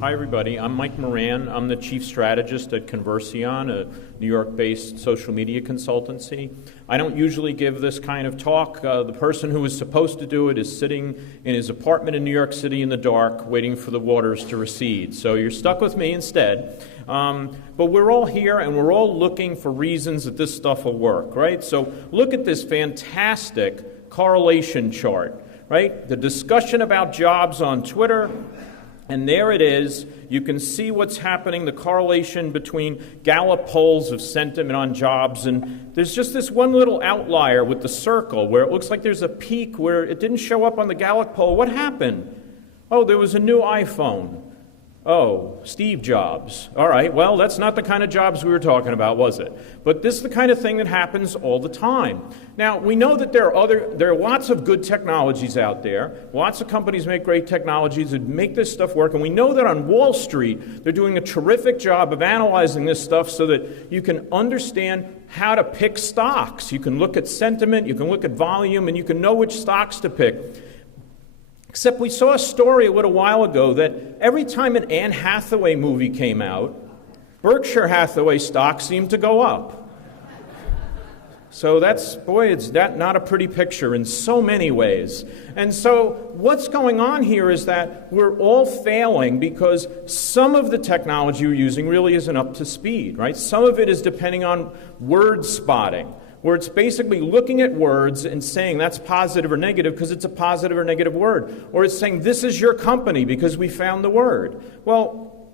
Hi, everybody. I'm Mike Moran. I'm the chief strategist at Converseon, a New York-based social media consultancy. I don't usually give this kind of talk. The person who is supposed to do it is sitting in his apartment in New York City in the dark, waiting for the waters to recede. So you're stuck with me instead. But we're all here, and we're all looking for reasons that this stuff will work, right? So look at this fantastic correlation chart, right? The discussion about jobs on Twitter. And there it is. You can see what's happening, the correlation between Gallup polls of sentiment on jobs. And there's just this one little outlier with the circle where it looks like there's a peak where it didn't show up on the Gallup poll. What happened? Oh, there was a new iPhone. Oh, Steve Jobs. All right, well, that's not the kind of jobs we were talking about, was it? But this is the kind of thing that happens all the time. Now, we know that there are lots of good technologies out there. Lots of companies make great technologies that make this stuff work. And we know that on Wall Street, they're doing a terrific job of analyzing this stuff so that you can understand how to pick stocks. You can look at sentiment, you can look at volume, and you can know which stocks to pick. Except we saw a story a little while ago that every time an Anne Hathaway movie came out, Berkshire Hathaway stock seemed to go up. So it's not a pretty picture in so many ways. And so what's going on here is that we're all failing because some of the technology we're using really isn't up to speed, right? Some of it is depending on word spotting, where it's basically looking at words and saying that's positive or negative because it's a positive or negative word. Or it's saying this is your company because we found the word. Well,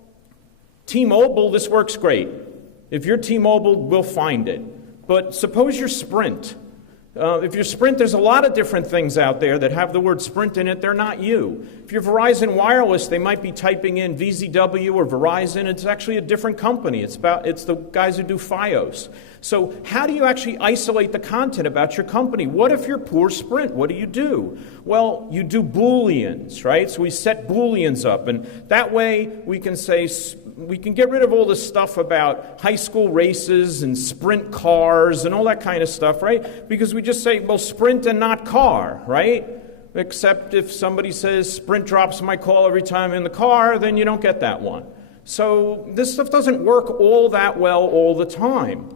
T-Mobile, this works great. If you're T-Mobile, we'll find it. But suppose you're Sprint. If you're Sprint, there's a lot of different things out there that have the word Sprint in it. They're not you. If you're Verizon Wireless, they might be typing in VZW or Verizon. It's actually a different company. It's the guys who do Fios. So how do you actually isolate the content about your company? What if you're poor Sprint? What do? Well, you do Booleans, right? So we set Booleans up, and that way we can say, we can get rid of all this stuff about high school races and sprint cars and all that kind of stuff, right? Because we just say, well, sprint and not car, right? Except if somebody says Sprint drops my call every time in the car, then you don't get that one. So this stuff doesn't work all that well all the time.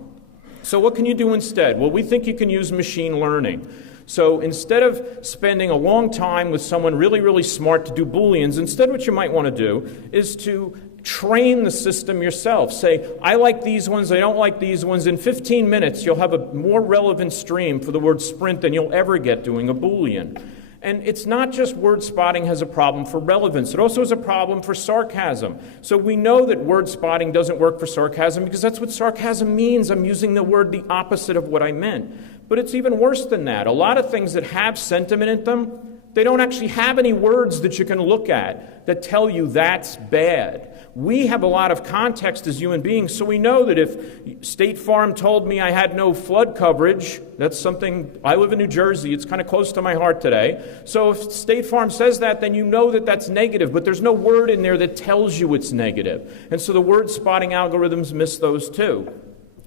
So what can you do instead? Well, we think you can use machine learning. So instead of spending a long time with someone really, really smart to do Booleans, instead what you might want to do is to train the system yourself. Say, I like these ones, I don't like these ones. In 15 minutes, you'll have a more relevant stream for the word Sprint than you'll ever get doing a Boolean. And it's not just word spotting has a problem for relevance. It also has a problem for sarcasm. So we know that word spotting doesn't work for sarcasm because that's what sarcasm means. I'm using the word the opposite of what I meant. But it's even worse than that. A lot of things that have sentiment in them, they don't actually have any words that you can look at that tell you that's bad. We have a lot of context as human beings, so we know that if State Farm told me I had no flood coverage, that's something, I live in New Jersey, it's kind of close to my heart today. So if State Farm says that, then you know that that's negative, but there's no word in there that tells you it's negative. And so the word spotting algorithms miss those too.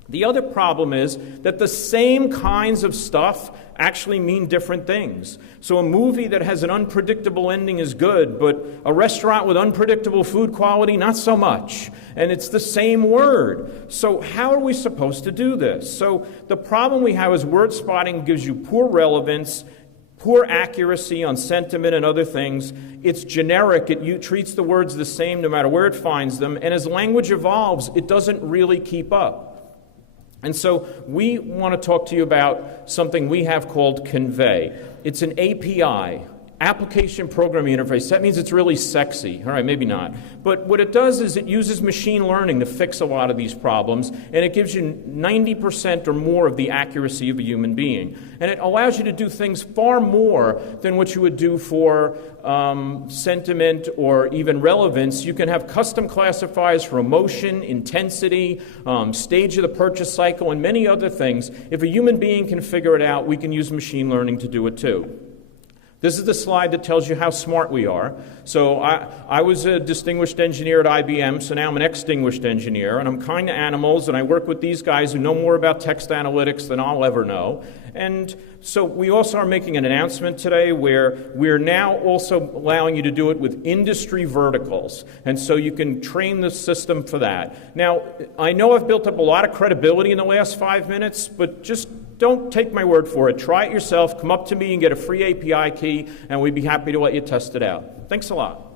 The other problem is that the same kinds of stuff actually mean different things. So a movie that has an unpredictable ending is good, but a restaurant with unpredictable food quality, not so much. And it's the same word. So how are we supposed to do this? So the problem we have is word spotting gives you poor relevance, poor accuracy on sentiment and other things. It's generic. It treats the words the same no matter where it finds them. And as language evolves, it doesn't really keep up. And so we want to talk to you about something we have called Convey. It's an API, Application Programming Interface. That means it's really sexy. All right, maybe not. But what it does is it uses machine learning to fix a lot of these problems, and it gives you 90% or more of the accuracy of a human being. And it allows you to do things far more than what you would do for sentiment or even relevance. You can have custom classifiers for emotion, intensity, stage of the purchase cycle, and many other things. If a human being can figure it out, we can use machine learning to do it too. This is the slide that tells you how smart we are. So I was a distinguished engineer at IBM, so now I'm an extinguished engineer, and I'm kind of animals, and I work with these guys who know more about text analytics than I'll ever know. And so we also are making an announcement today where we're now also allowing you to do it with industry verticals, and so you can train the system for that. Now, I know I've built up a lot of credibility in the last 5 minutes, but just don't take my word for it. Try it yourself. Come up to me and get a free API key, and we'd be happy to let you test it out. Thanks a lot.